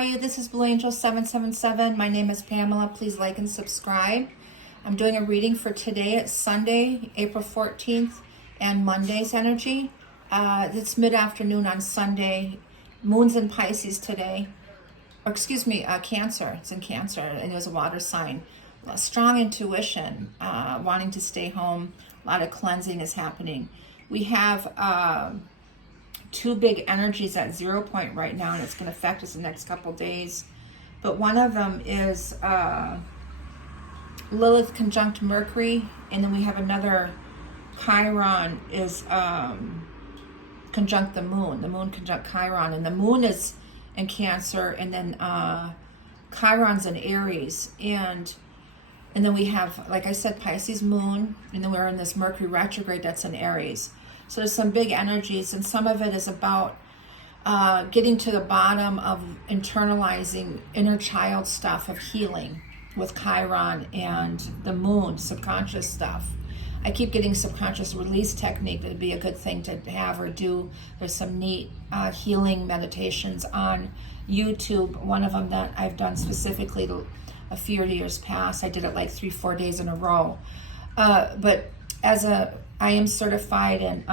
are you? This is Blue Angel 777. My name is Pamela. Please like and subscribe. I'm doing a reading for today. It's Sunday, April 14th, and Monday's energy. It's mid-afternoon on Sunday. Moon's in Pisces today. Or excuse me, Cancer. It's in Cancer, and there's a water sign. Strong intuition, wanting to stay home. A lot of cleansing is happening. We have two big energies at 0 point right now, and it's going to affect us the next couple days. But one of them is Lilith conjunct Mercury, and then we have another Chiron is conjunct the moon conjunct Chiron, and the moon is in Cancer, and then Chiron's in Aries, and then we have, like I said, Pisces moon, and then we're in this Mercury retrograde that's in Aries. So there's some big energies, and some of it is about getting to the bottom of internalizing inner child stuff of healing with Chiron and the moon, subconscious stuff. I keep getting subconscious release technique. That'd be a good thing to have or do. There's some neat healing meditations on YouTube. One of them that I've done specifically a few years past. I did it like 3-4 days in a row. But I am certified in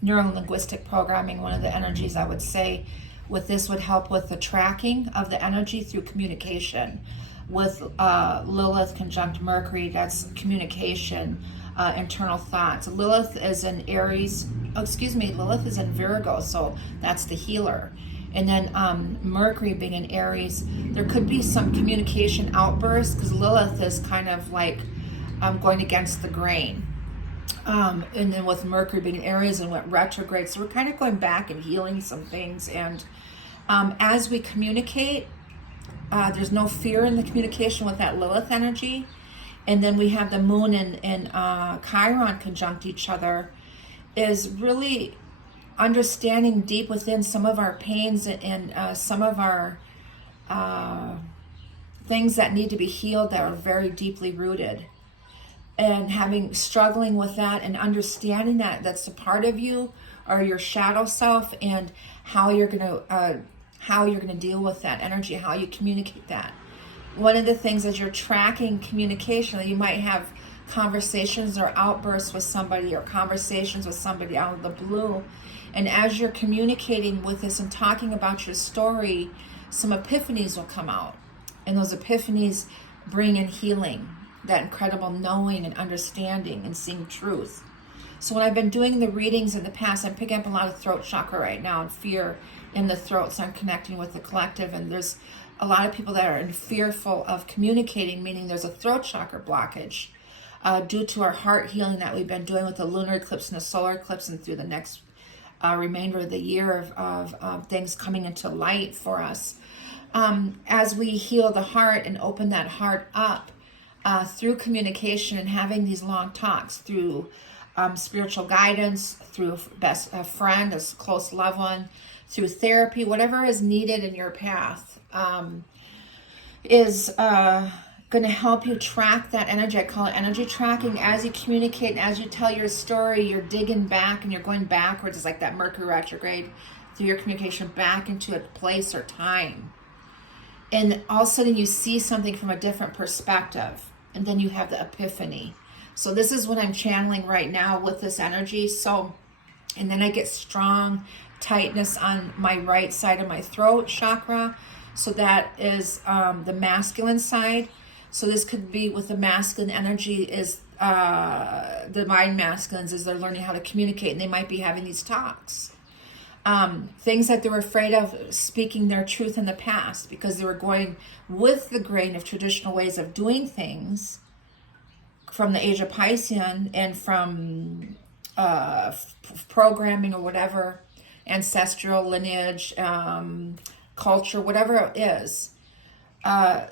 neuro-linguistic programming. One of the energies I would say with this would help with the tracking of the energy through communication. With Lilith conjunct Mercury, that's communication, internal thoughts. Lilith is in Aries, Lilith is in Virgo, so that's the healer. And then Mercury being in Aries, there could be some communication outbursts because Lilith is kind of like going against the grain. And then with Mercury being in Aries and went retrograde, so we're kind of going back and healing some things. And as we communicate, there's no fear in the communication with that Lilith energy. And then we have the moon and Chiron conjunct each other, is really understanding deep within some of our pains and some of our things that need to be healed that are very deeply rooted. And struggling with that and understanding that that's a part of you or your shadow self, and how you're gonna deal with that energy, how you communicate that. One of the things as you're tracking communication, you might have conversations or outbursts with somebody or conversations with somebody out of the blue. And as you're communicating with this and talking about your story, some epiphanies will come out. And those epiphanies bring in healing, that incredible knowing and understanding and seeing truth. So when I've been doing the readings in the past, I'm picking up a lot of throat chakra right now and fear in the throat. So I'm connecting with the collective, and there's a lot of people that are fearful of communicating, meaning there's a throat chakra blockage due to our heart healing that we've been doing with the lunar eclipse and the solar eclipse, and through the next remainder of the year of things coming into light for us. As we heal the heart and open that heart up through communication and having these long talks, through spiritual guidance, through a friend, a close loved one, through therapy, whatever is needed in your path, is going to help you track that energy. I call it energy tracking. As you communicate and as you tell your story, you're digging back and you're going backwards. It's like that Mercury retrograde through your communication back into a place or time. And all of a sudden you see something from a different perspective, and then you have the epiphany. So this is what I'm channeling right now with this energy. So, and then I get strong tightness on my right side of my throat chakra. So that is the masculine side. So this could be with the masculine energy is the divine masculines, is they're learning how to communicate, and they might be having these talks. Things that they were afraid of speaking their truth in the past because they were going with the grain of traditional ways of doing things from the age of Piscean and from programming or whatever, ancestral lineage, culture, whatever it is.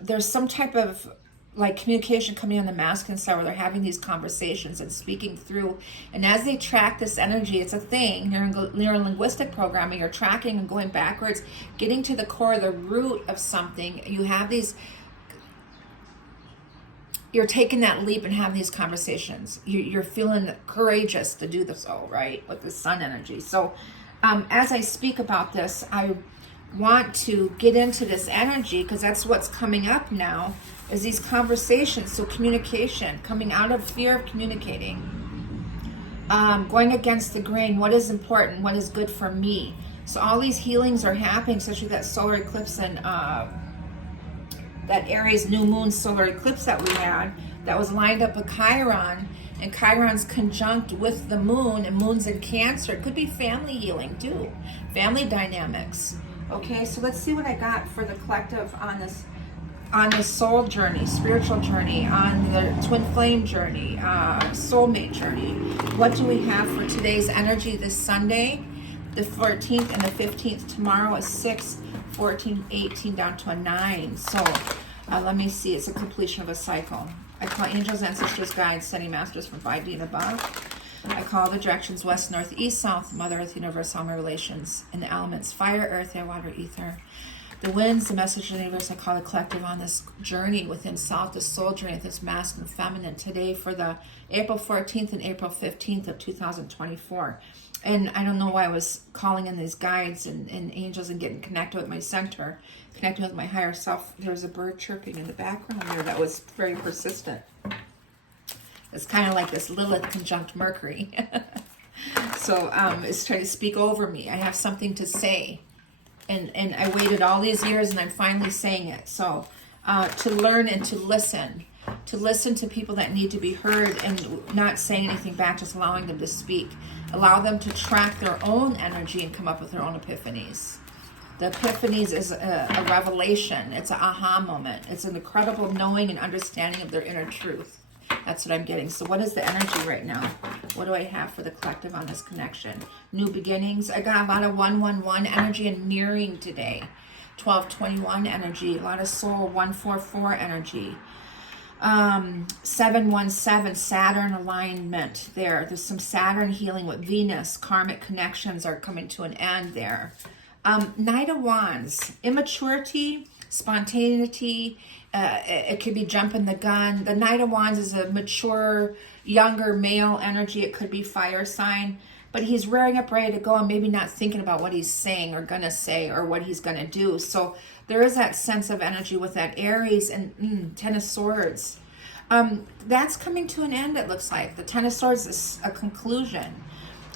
There's some type of like communication coming on the masculine side where they're having these conversations and speaking through. And as they track this energy, it's a thing, neuro-linguistic programming, you're tracking and going backwards, getting to the core, the root of something. You have these, you're taking that leap and having these conversations. You're feeling courageous to do this all, right, with the sun energy. So as I speak about this, I want to get into this energy, because that's what's coming up now, is these conversations. So communication, coming out of fear of communicating, going against the grain, what is important, what is good for me. So all these healings are happening, especially that solar eclipse and that Aries new moon solar eclipse that we had, that was lined up with Chiron, and Chiron's conjunct with the moon, and moon's in Cancer. It could be family healing too, family dynamics. Okay, so let's see what I got for the collective on this soul journey, spiritual journey, on the twin flame journey, soulmate journey. What do we have for today's energy this Sunday, the 14th and the 15th? Tomorrow is 6, 14, 18 down to a 9. So let me see. It's a completion of a cycle. I call angels, ancestors, guides, sending masters from 5D and above. I call the directions west, north, east, south, Mother Earth, universe, all my relations, and the elements fire, earth, air, water, ether. The winds, the message of the universe. I call the collective on this journey within self, the soul journey with this masculine and feminine today for the April 14th and April 15th of 2024. And I don't know why I was calling in these guides and angels and getting connected with my center, connecting with my higher self. There was a bird chirping in the background there that was very persistent. It's kind of like this Lilith conjunct Mercury. So it's trying to speak over me. I have something to say. And I waited all these years, and I'm finally saying it. So to learn and to listen to people that need to be heard, and not saying anything back, just allowing them to speak. Allow them to track their own energy and come up with their own epiphanies. The epiphanies is a revelation. It's an aha moment. It's an incredible knowing and understanding of their inner truth. That's what I'm getting. So what is the energy right now? What do I have for the collective on this connection? New beginnings. I got a lot of 111 energy and mirroring today. 1221 energy. A lot of soul. 144 energy. 717 Saturn alignment there. There's some Saturn healing with Venus. Karmic connections are coming to an end there. Knight of Wands. Immaturity, spontaneity. It could be jumping the gun. The Knight of Wands is a mature, younger male energy. It could be fire sign. But he's rearing up, ready to go, and maybe not thinking about what he's saying or going to say or what he's going to do. So there is that sense of energy with that Aries and Ten of Swords. That's coming to an end, it looks like. The Ten of Swords is a conclusion.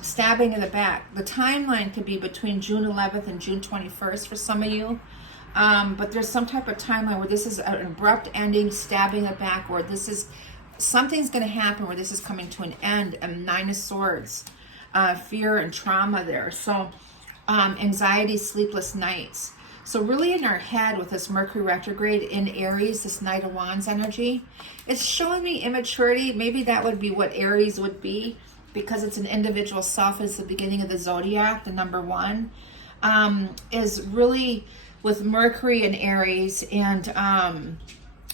Stabbing in the back. The timeline could be between June 11th and June 21st for some of you. But there's some type of timeline where this is an abrupt ending, stabbing in the back, or this is something's going to happen where this is coming to an end. And Nine of Swords. Fear and trauma there. So anxiety, sleepless nights. So really in our head with this Mercury retrograde in Aries, this Knight of Wands energy, it's showing me immaturity. Maybe that would be what Aries would be, because it's an individual self. It's the beginning of the zodiac, the number 1, is really with Mercury in Aries and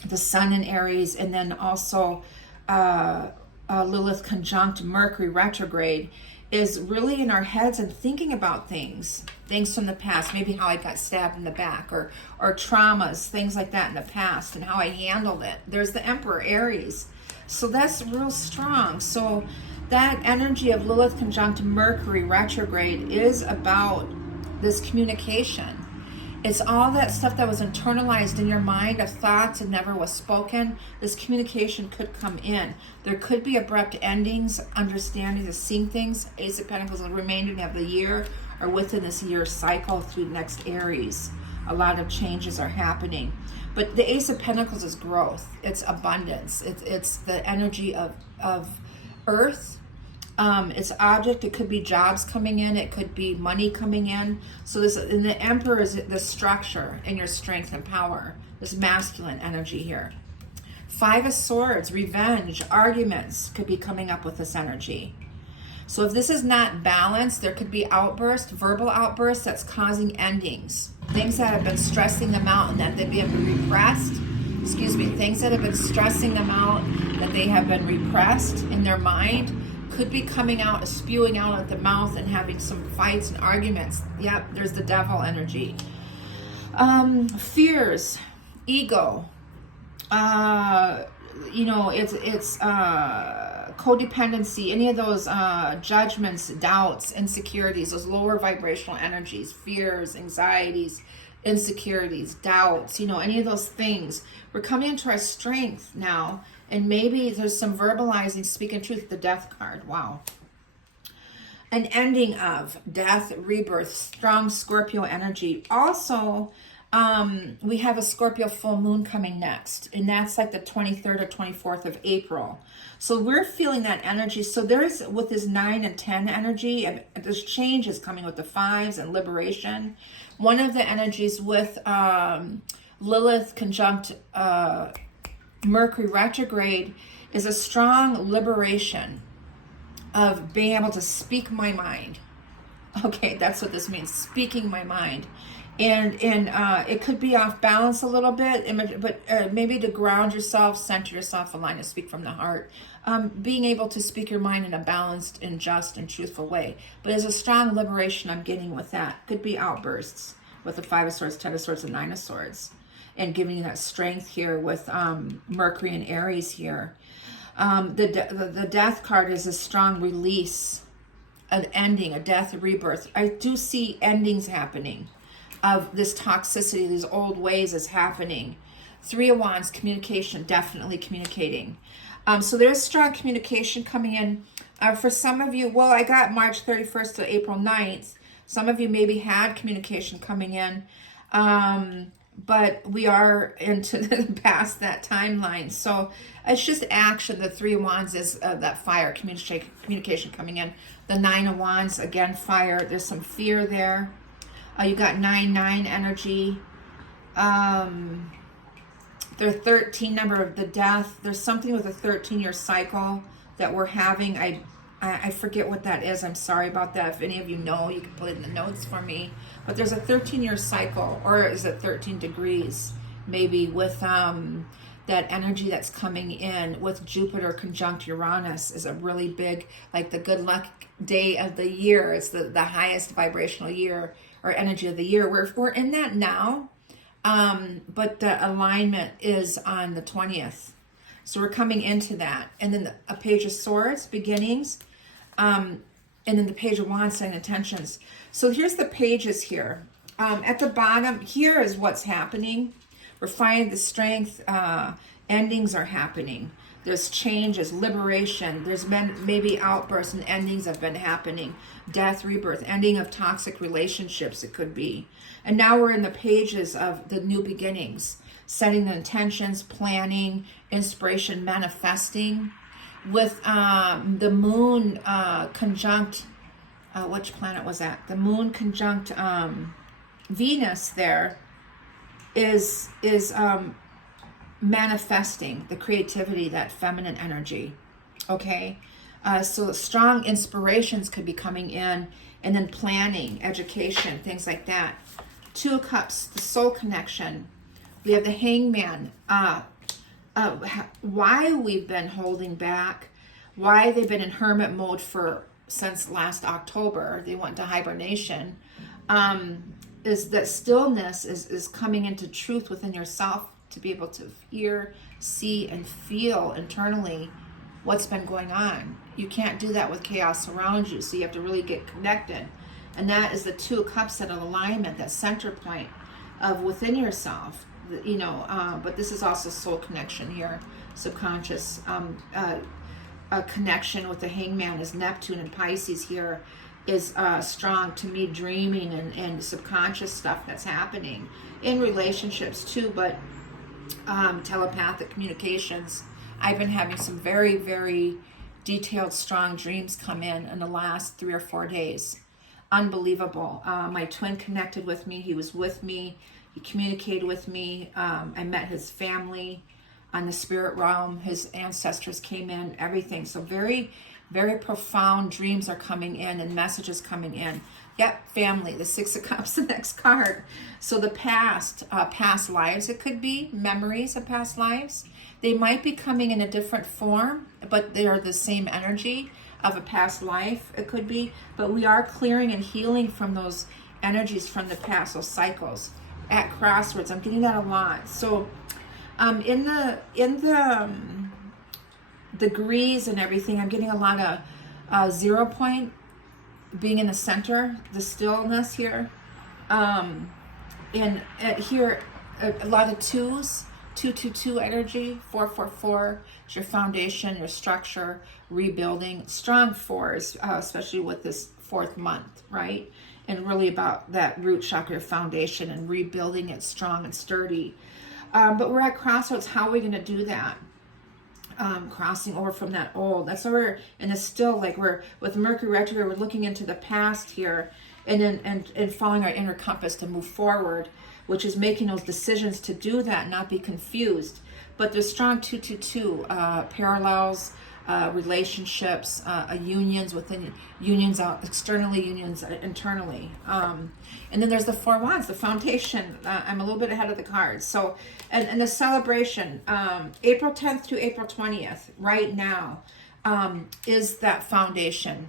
the Sun in Aries, and then also Lilith conjunct Mercury retrograde, is really in our heads and thinking about things from the past, maybe how I got stabbed in the back, or traumas, things like that in the past, and how I handled it. There's the Emperor, Aries. So that's real strong. So that energy of Lilith conjunct Mercury retrograde is about this communication. It's all that stuff that was internalized in your mind of thoughts and never was spoken. This communication could come in. There could be abrupt endings, understanding of seeing things. Ace of Pentacles, the remainder of the year, or within this year cycle through next Aries. A lot of changes are happening. But the Ace of Pentacles is growth. It's abundance. It's the energy of Earth. It's object. It could be jobs coming in. It could be money coming in. So this, and the Emperor is the structure and your strength and power. This masculine energy here. 5 of Swords, revenge, arguments could be coming up with this energy. So if this is not balanced, there could be outbursts, verbal outbursts that's causing endings. Things that have been stressing them out and that they've been repressed. Things that have been stressing them out, that they have been repressed in their mind, could be coming out, spewing out at the mouth and having some fights and arguments. Yep, there's the devil energy. Fears, ego. It's codependency, any of those judgments, doubts, insecurities, those lower vibrational energies, fears, anxieties, insecurities, doubts, any of those things. We're coming into our strength now, and maybe there's some verbalizing, speaking truth, the death card. Wow. An ending of death, rebirth, strong Scorpio energy. Also, we have a Scorpio full moon coming next, and that's like the 23rd or 24th of April. So we're feeling that energy. So there's, with this 9 and 10 energy, there's changes coming with the 5s and liberation. One of the energies with Lilith conjunct Mercury retrograde is a strong liberation of being able to speak my mind. Okay, that's what this means, speaking my mind. And it could be off balance a little bit, but maybe to ground yourself, center yourself, align to speak from the heart. Being able to speak your mind in a balanced and just and truthful way. But there's a strong liberation I'm getting with that. Could be outbursts with the 5 of Swords, 10 of Swords, and 9 of Swords. And giving you that strength here with Mercury and Aries here. The death card is a strong release, an ending, a death, a rebirth. I do see endings happening of this toxicity, these old ways is happening. 3 of Wands, communication, definitely communicating. So there's strong communication coming in. For some of you, well, I got March 31st to April 9th. Some of you maybe had communication coming in. But we are into past that timeline. So it's just action. The 3 of Wands is that fire, communication coming in. The 9 of Wands, again, fire. There's some fear there. You got 9-9 energy. The 13 number of the death. There's something with a 13-year cycle that we're having. I forget what that is. I'm sorry about that. If any of you know, you can put it in the notes for me. But there's a 13-year cycle, or is it 13 degrees, maybe, with that energy that's coming in with Jupiter conjunct Uranus is a really big, like the good luck day of the year. It's the highest vibrational year or energy of the year. We're in that now, but the alignment is on the 20th. So we're coming into that. And then a Page of Swords, beginnings. And then the Page of Wands, setting intentions. So here's the pages here. At the bottom, here is what's happening. We're finding the strength. Endings are happening. There's changes, liberation. There's been maybe outbursts and endings have been happening. Death, rebirth, ending of toxic relationships, it could be. And now we're in the pages of the new beginnings. Setting the intentions, planning, inspiration, manifesting. With the moon conjunct, which planet was that? The moon conjunct Venus there is manifesting the creativity, that feminine energy. Okay, so strong inspirations could be coming in, and then planning, education, things like that. 2 of Cups, the soul connection. We have the Hangman. Why we've been holding back, why they've been in hermit mode since last October, they went to hibernation, is that stillness is coming into truth within yourself to be able to hear, see, and feel internally what's been going on. You can't do that with chaos around you, so you have to really get connected. And that is the 2 of Cups at an alignment, that center point of within yourself. But this is also soul connection here, subconscious. A connection with the Hangman is Neptune and Pisces here is strong to me, dreaming and subconscious stuff that's happening in relationships too, but telepathic communications. I've been having some very, very detailed, strong dreams come in the last 3 or 4 days. Unbelievable. My twin connected with me. He was with me. He communicated with me. I met his family on the spirit realm. His ancestors came in, everything. So very, very profound dreams are coming in and messages coming in. Yep, family, the 6 of Cups, the next card. So the past lives, it could be memories of past lives. They might be coming in a different form, but they're the same energy of a past life, it could be. But we are clearing and healing from those energies from the past, those cycles. At crossroads, I'm getting that a lot. So in the degrees and everything, I'm getting a lot of 0 point being in the center, the stillness here. And here, a lot of twos, 222 energy, 444 is your foundation, your structure, rebuilding. Strong fours, especially with this 4th month, right? And really about that root chakra foundation and rebuilding it strong and sturdy. But we're at crossroads. How are we going to do that? Crossing over from that old. That's why we're, and it's still like we're with Mercury retrograde, we're looking into the past here, and then and following our inner compass to move forward, which is making those decisions to do that, not be confused. But there's strong 222 parallels, relationships, unions within unions, out externally, unions internally. And then there's the 4 wands, the foundation. I'm a little bit ahead of the cards. So, and the celebration, April 10th to April 20th, right now, is that foundation.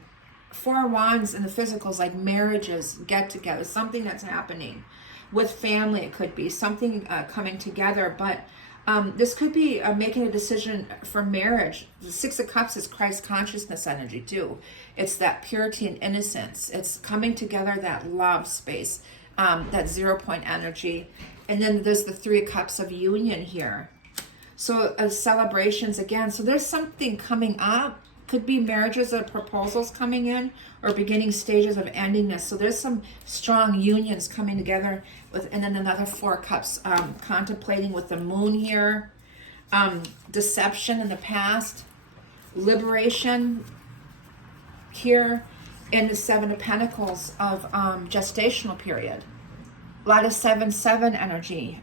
4 wands in the physicals, like marriages, get together, something that's happening with family. It could be something coming together, but this could be making a decision for marriage. The 6 of Cups is Christ consciousness energy too. It's that purity and innocence. It's coming together, that love space, that 0 point energy. And then there's the 3 of Cups of union here. So celebrations again. So there's something coming up. Could be marriages or proposals coming in, or beginning stages of endingness. So there's some strong unions coming together with, and then another 4 cups, contemplating with the moon here, deception in the past, liberation here, and the 7 of Pentacles of gestational period. A lot of 7-7 energy.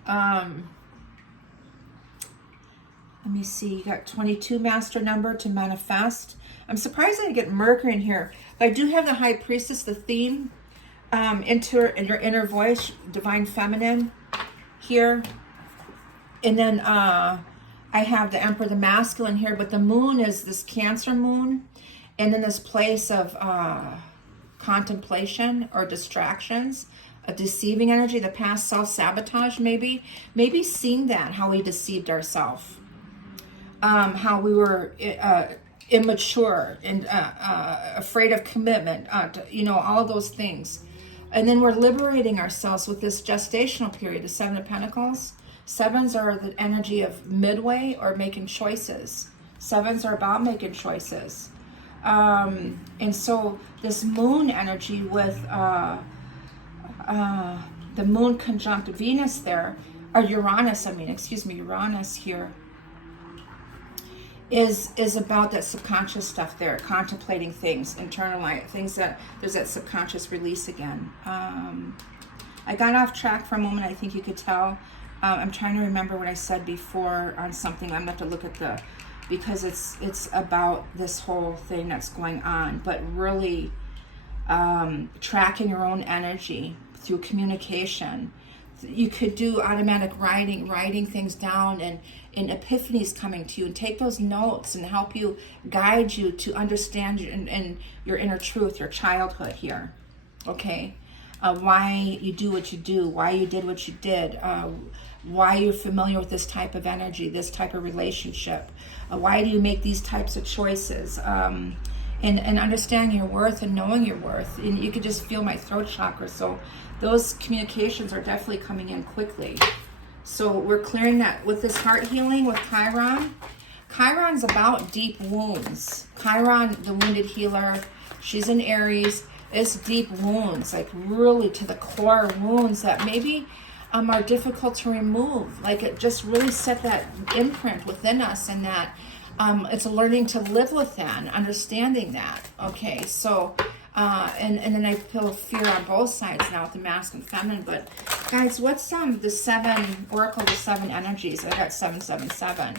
Let me see, you got 22 master number to manifest. I'm surprised I didn't get Mercury in here. But I do have the High Priestess, the theme, enter in your inner voice, divine feminine here. And then I have the Emperor, the masculine here, but the moon is this Cancer moon. And then this place of contemplation or distractions, a deceiving energy, the past self-sabotage maybe. Maybe seeing that, how we deceived ourselves. How we were immature and afraid of commitment, all of those things. And then we're liberating ourselves with this gestational period, the 7 of Pentacles. 7s are the energy of midway or making choices. 7s are about making choices. And so this moon energy with the moon conjunct Venus there, or Uranus here, is about that subconscious stuff there, contemplating things, internalize things, that there's that subconscious release again. I got off track for a moment, I think you could tell. I'm trying to remember what I said before on something. I'm going to have to look at because it's about this whole thing that's going on, but really tracking your own energy through communication. You could do automatic writing things down, and epiphanies coming to you, and take those notes and help you, guide you to understand your inner truth, your childhood here. Okay, why you do what you do, why you did what you did, why you're familiar with this type of energy, this type of relationship, why do you make these types of choices, and understanding your worth and knowing your worth. And you could just feel my throat chakra. So those communications are definitely coming in quickly. So we're clearing that with this heart healing with Chiron. Chiron's about deep wounds. Chiron, the wounded healer, she's in Aries. It's deep wounds, like really to the core wounds that maybe are difficult to remove. Like it just really set that imprint within us, and that it's learning to live with that and understanding that. Okay, so and then I feel fear on both sides now with the masculine and feminine. But guys, what's the 7 oracle, the 7 energies? I got 777.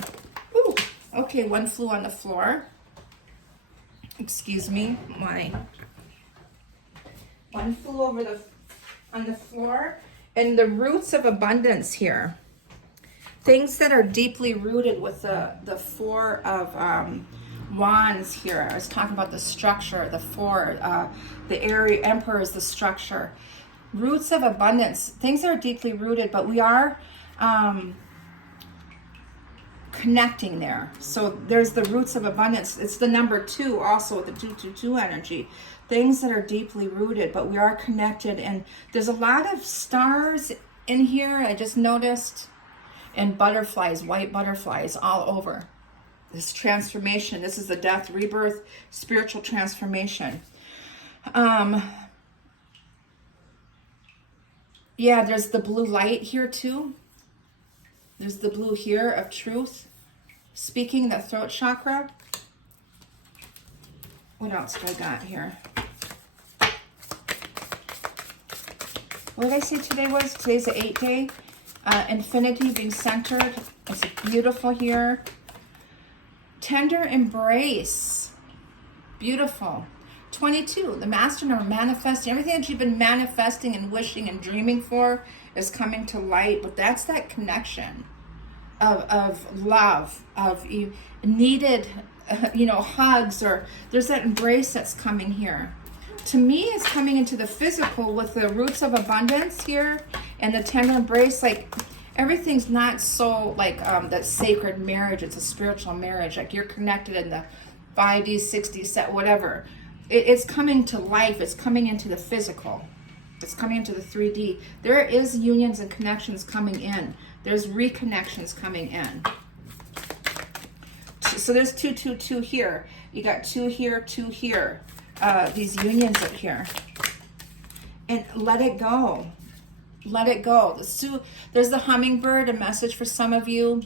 Ooh, okay, one flew on the floor. Excuse me, one flew over on the floor. And the roots of abundance here, things that are deeply rooted with the 4 of wands here. I was talking about the structure, the 4, the Emperor is the structure. Roots of abundance, things that are deeply rooted, but we are connecting there. So there's the roots of abundance. It's the number 2 also, the 222 energy. Things that are deeply rooted, but we are connected. And there's a lot of stars in here, I just noticed, and butterflies, white butterflies all over. This transformation, this is the death, rebirth, spiritual transformation. Yeah, there's the blue light here too. There's the blue here of truth, speaking, the throat chakra. What else do I got here? What did I say today was? Today's the 8th day. Infinity being centered. It's beautiful here. Tender embrace. Beautiful. 22, the master number, manifesting. Everything that you've been manifesting and wishing and dreaming for is coming to light. But that's that connection of love, of you needed, hugs, or there's that embrace that's coming here. To me, it's coming into the physical with the roots of abundance here and the tender embrace. Like, everything's not so like that sacred marriage. It's a spiritual marriage. Like, you're connected in the 5D, 6D set, whatever. It's coming to life. It's coming into the physical. It's coming into the 3D. There is unions and connections coming in. There's reconnections coming in. So there's 222 here. You got 2 here, 2 here. These unions up here. And let it go. Let it go. There's the hummingbird, a message for some of you.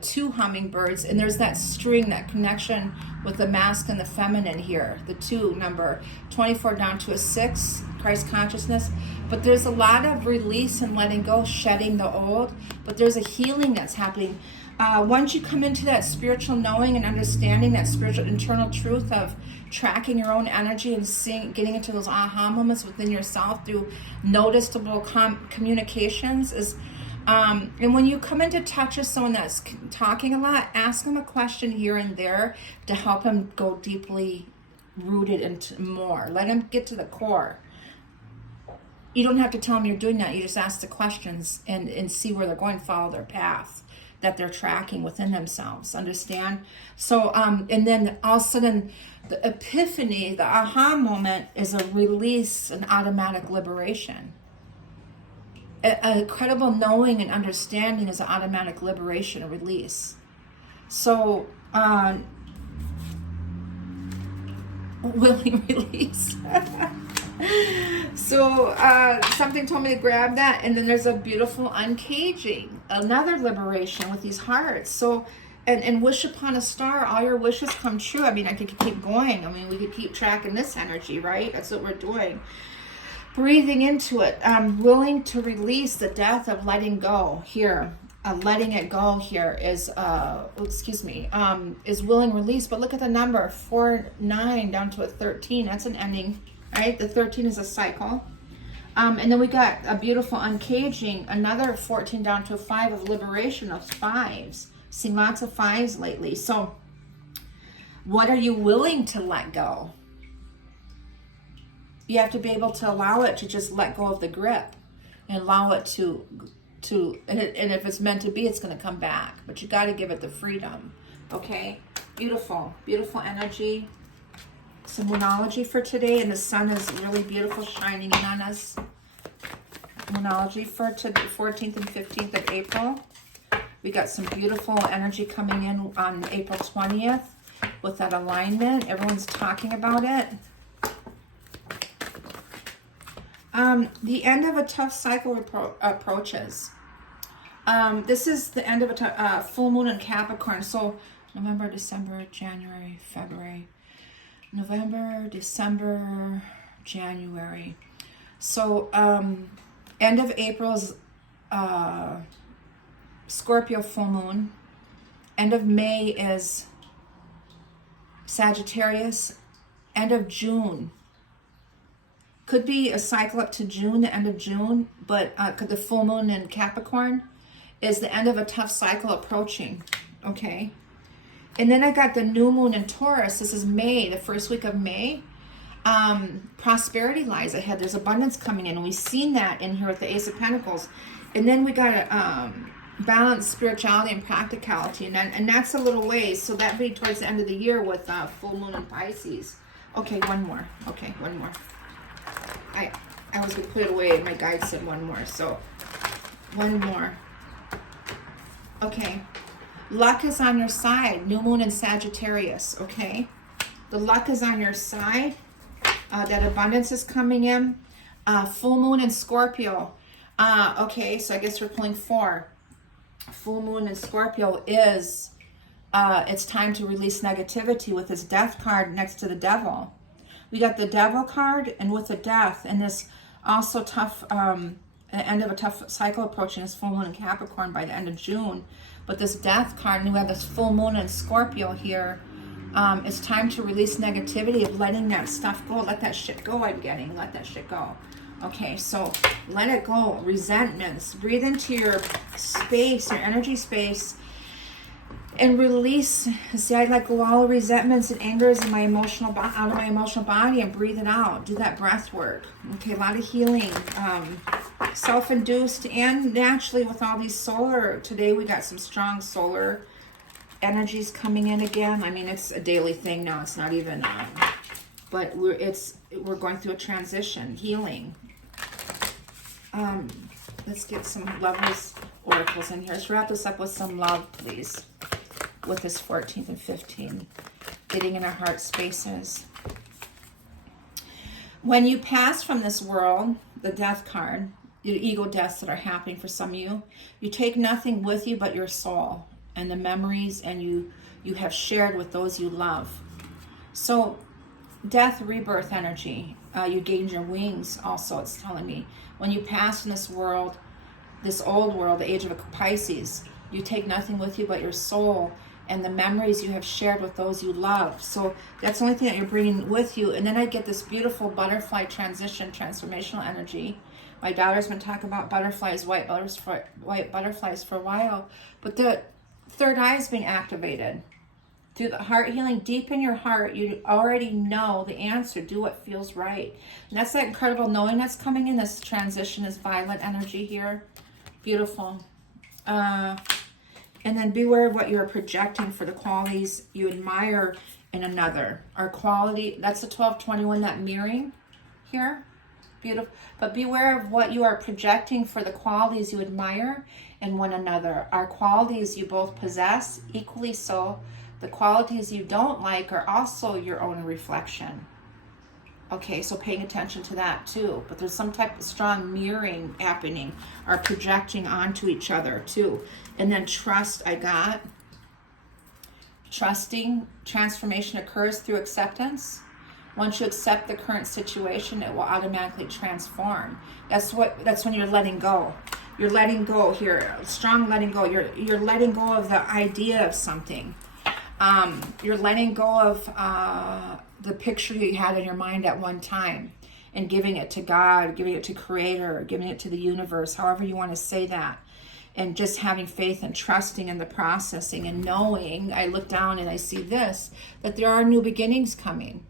2 hummingbirds, and there's that string, that connection with the masculine and the feminine here. The 2 number, 24 down to a 6, Christ consciousness. But there's a lot of release and letting go, shedding the old. But there's a healing that's happening. Once you come into that spiritual knowing and understanding, that spiritual internal truth of tracking your own energy and getting into those aha moments within yourself through noticeable communications is. And when you come into touch with someone that's talking a lot, ask them a question here and there to help them go deeply rooted into more. Let them get to the core. You don't have to tell them you're doing that. You just ask the questions and see where they're going, follow their path that they're tracking within themselves. Understand? So, and then all of a sudden, the epiphany, the aha moment is a release, an automatic liberation. A credible knowing and understanding is an automatic liberation, a release. So, willing release. So, something told me to grab that. And then there's a beautiful uncaging, another liberation with these hearts. So, and wish upon a star, all your wishes come true. I mean, I could keep going. I mean, we could keep tracking this energy, right? That's what we're doing. Breathing into it, willing to release the death of letting go here. Letting it go here is, is willing release. But look at the number, 4, 9 down to a 13. That's an ending, right? The 13 is a cycle. And then we got a beautiful uncaging, another 14 down to a 5 of liberation of 5s. Seen lots of 5s lately. So what are you willing to let go? You have to be able to allow it to just let go of the grip and allow it to and if it's meant to be, it's going to come back. But you got to give it the freedom. Okay? Beautiful. Beautiful energy. Some Moonology for today. And the sun is really beautiful, shining in on us. Moonology for today, 14th and 15th of April. We got some beautiful energy coming in on April 20th with that alignment. Everyone's talking about it. The end of a tough cycle approaches. This is the end of a full moon in Capricorn. So November, December, January, February. November, December, January. So end of April is Scorpio full moon. End of May is Sagittarius. End of June. Could be a cycle up to June, the end of June, but could the full moon in Capricorn is the end of a tough cycle approaching, okay? And then I got the new moon in Taurus. This is May, the first week of May. Prosperity lies ahead. There's abundance coming in, and we've seen that in here with the Ace of Pentacles. And then we got balance spirituality and practicality, and that's a little ways. So that'd be towards the end of the year with full moon in Pisces. Okay, one more. Okay, one more. I was gonna put it away, and my guide said one more. So one more. Okay, luck is on your side. New moon in Sagittarius. Okay, the luck is on your side. That abundance is coming in. Full moon in Scorpio. Okay, so I guess we're pulling 4. Full moon in Scorpio is, it's time to release negativity with this death card next to the devil. We got the devil card and with the death, and this also tough, end of a tough cycle approaching this full moon in Capricorn by the end of June. But this death card, and we have this full moon in Scorpio here. It's time to release negativity, of letting that stuff go. Let that shit go. I'm getting, let that shit go. Okay, so let it go. Resentments. Breathe into your space, your energy space, and release. See, I let go all resentments and angers in my emotional out of my emotional body, and breathe it out. Do that breath work. Okay, a lot of healing, self-induced and naturally with all these solar. Today we got some strong solar energies coming in again. I mean, it's a daily thing now. It's not even, but we're going through a transition, healing. Let's get some lovers oracles in here. Let's wrap this up with some love, please. With this 14th and 15th, getting in our heart spaces. When you pass from this world, the death card, the ego deaths that are happening for some of you, you take nothing with you but your soul and the memories, and you have shared with those you love. So death, rebirth energy, you gained your wings also, it's telling me. When you pass from this world, this old world, the age of Pisces, you take nothing with you but your soul and the memories you have shared with those you love. So that's the only thing that you're bringing with you. And then I get this beautiful butterfly transition, transformational energy. My daughter's been talking about butterflies, white butterflies for a while, but the third eye is being activated. Through the heart healing, deep in your heart, you already know the answer. Do what feels right. And that's that incredible knowing that's coming in. This transition is violet energy here. Beautiful. And then beware of what you're projecting for the qualities you admire in another. Our quality, that's the 1221, that mirroring here. Beautiful. But beware of what you are projecting for the qualities you admire in one another. Our qualities you both possess, equally so. The qualities you don't like are also your own reflection. Okay, so paying attention to that too. But there's some type of strong mirroring happening, or projecting onto each other too. And then trust, I got. Trusting, transformation occurs through acceptance. Once you accept the current situation, it will automatically transform. That's when you're letting go. You're letting go here, strong letting go. You're letting go of the idea of something. You're letting go of the picture you had in your mind at one time, and giving it to God, giving it to Creator, giving it to the universe, however you want to say that. And just having faith and trusting in the processing and knowing, I look down and I see this, that there are new beginnings coming.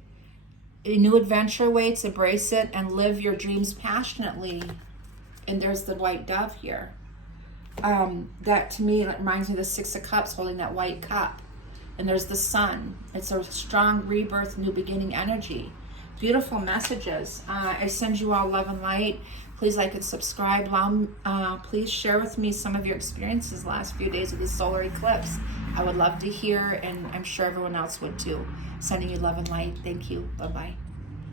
A new adventure awaits, embrace it, and live your dreams passionately. And there's the white dove here. That to me reminds me of the Six of Cups holding that white cup. And there's the sun. It's a strong rebirth, new beginning energy. Beautiful messages. I send you all love and light. Please like and subscribe. Please share with me some of your experiences the last few days of the solar eclipse. I would love to hear, and I'm sure everyone else would too. Sending you love and light. Thank you. Bye-bye.